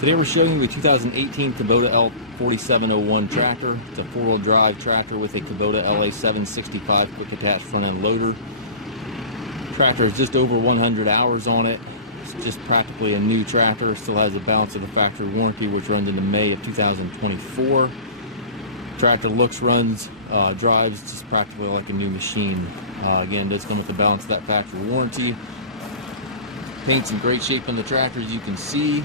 Today we're showing you a 2018 Kubota L4701 tractor. It's a four-wheel drive tractor with a Kubota LA765 quick attach front end loader. Tractor has just over 100 hours on it. It's just practically a new tractor. Still has the balance of the factory warranty, which runs into May of 2024. Tractor looks, runs, drives just practically like a new machine. Again, does come with the balance of that factory warranty. Paint's in great shape on the tractor, as you can see.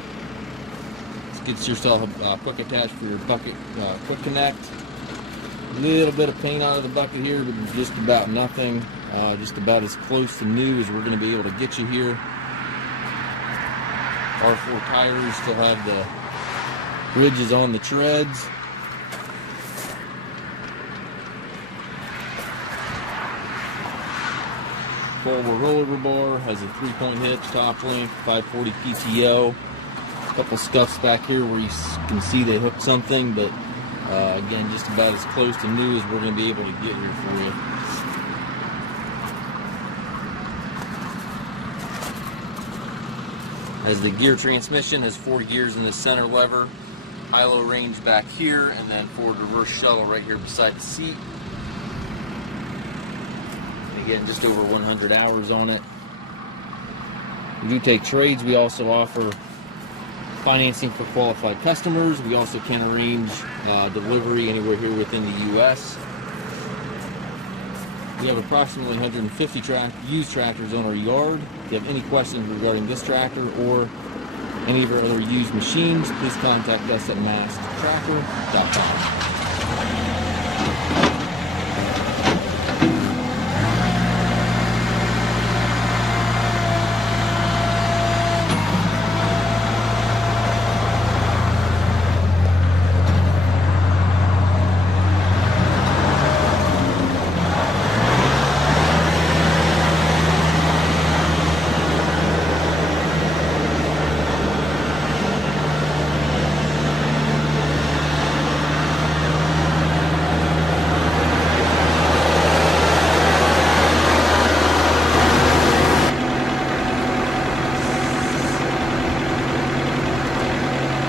Get yourself a quick attach for your bucket quick connect. A little bit of paint out of the bucket here, but just about nothing. Just about as close to new as we're going to be able to get you here. R4 tires still have the ridges on the treads. Forward rollover bar has a 3-point hitch, top link, 540 PTO. Couple scuffs back here where you can see they hooked something, but again, just about as close to new as we're going to be able to get here for you. As the gear transmission has 4 gears in the center lever, high-low range back here, and then forward reverse shuttle right here beside the seat. And again, just over 100 hours on it. We do take trades. We also offer financing for qualified customers. We also can arrange delivery anywhere here within the U.S. We have approximately 150 used tractors on our yard. If you have any questions regarding this tractor or any of our other used machines, please contact us at maskedtracker.com.